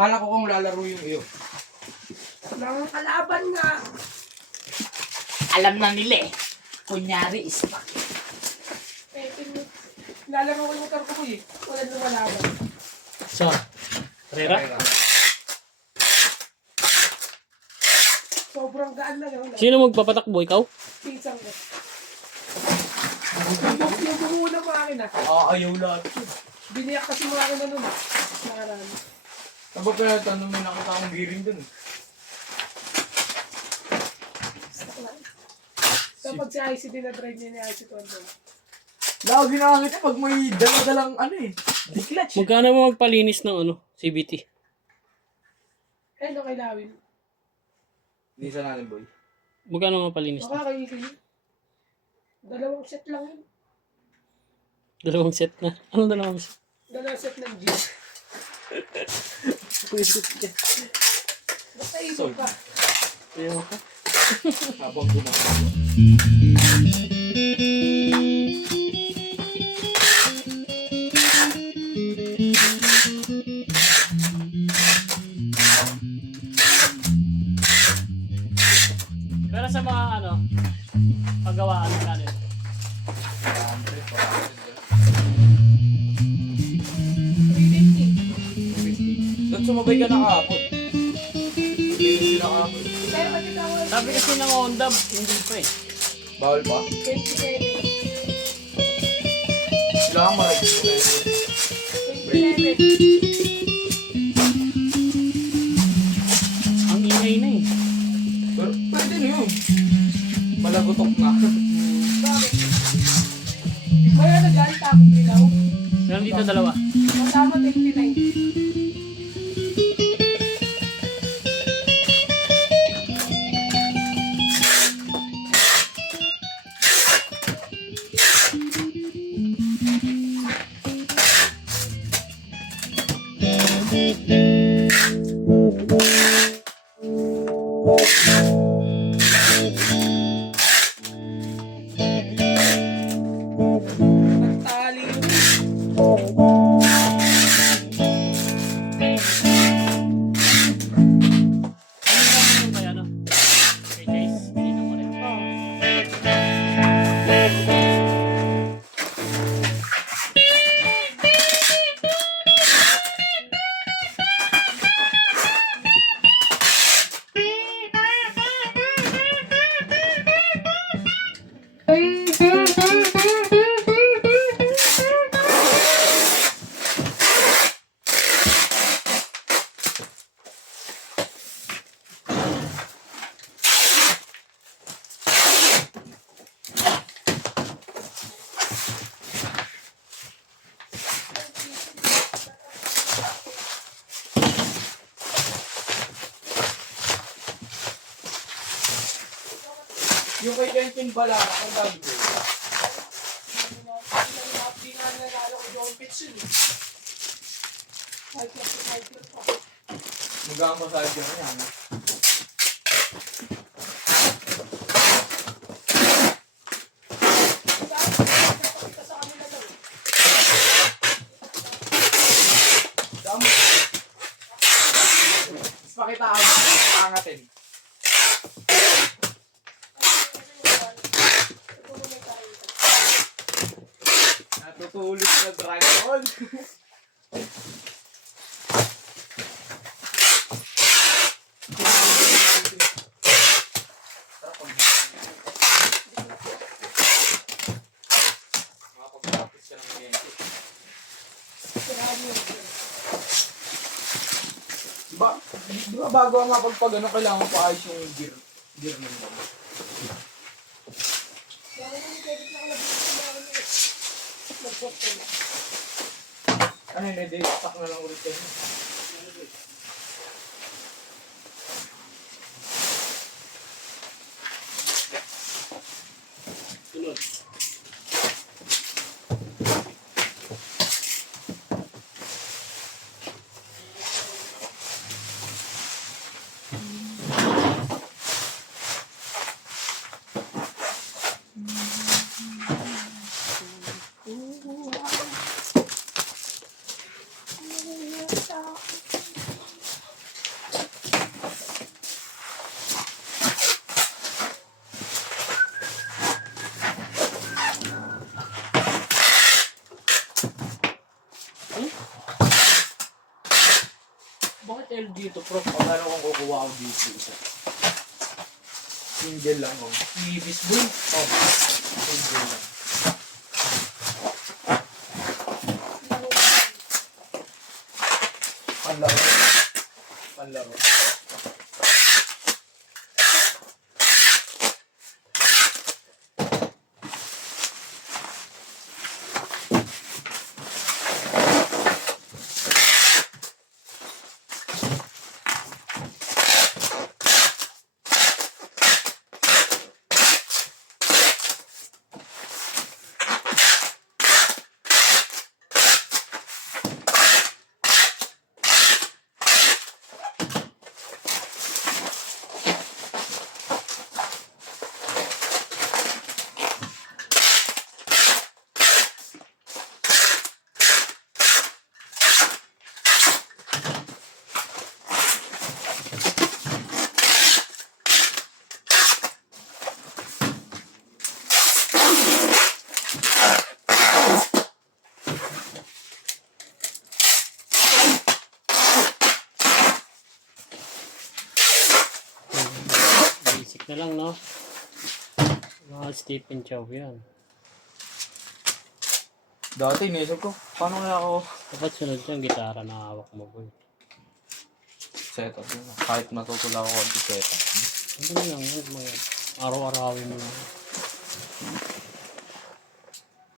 Kala ko kung lalaro yung iyo. Mga kalaban nga. Alam na nila eh. Kunyari, ispak. Lalaro ko yung motor ko eh. Wala nang malaban. So, Rera? Sobrang gaan na yun. Sino magpapatakbo? Ikaw? Pinsang ko. Yung bumuhula mo akin ah. Ayaw lahat. Biniyak kasi mo akin na nun ah. Nakaraan. Tapos kaya tanong may nakita akong gearing dun. Kapag si IC din na drive niya ni IC to ano. Lagi nakakita pag may dala-dalang ano eh. Di-clutch. Magkano mo magpalinis ng ano, CVT? Eh, no kay Lawin. Hindi sa natin boy. Magkano mapalinis na? Makakaisip yun. 2 set lang yun. 2 set na. Ano 2 set? 2 set ng G. Basta isip ka. Ayaw ka. Habang gumagawa. Pero sa mga ano, paggawaan ng kanin. Doon sumabay ka na kahapon. Hindi sila kahapon. Pero matitawag. Sabi kasi ng Honda, hindi pa eh. Bawal pa? 27. Sila ka marag. 27. Ang ingay na eh. Pero pwede na yun. Malagotok na. Bakit? May ano dyan, tapos ilaw. Meron dito 2. Masama 29. Nagtali yun. Ano yung kaya ano? Kay Jace, hindi na mo rin. Yung kay Kentin Bala, ang dami ko. Hindi nga nalala ko yung pitch yun eh. 5 pa. Magang massage yun yan. Sa kanila lang. Dami. Mas pakitaan mo. Pangatin. Natutulis na dragon. Makapag-practice ka ng ganyan. Diba bago ang mapagpag ano, kailangan pa ayos yung gear ng mo. Ano yun, hindi, stock na lang ulit kayo. Sunod. Bakit LG ito, Prof? Pagkano kung kukuha ako dito isa? Single lang oh. Ibis boy. Oh. Single lang. Panlaro. Panlaro. Basic na lang, no? Mga Stephen Chow yan. Dati inisip ko, paano kaya ako Dapat sunod yung gitara na hawak mo, boy. setup yun? Kahit matutula ako konti setup. Ano lang, mga araw-arawin mo lang.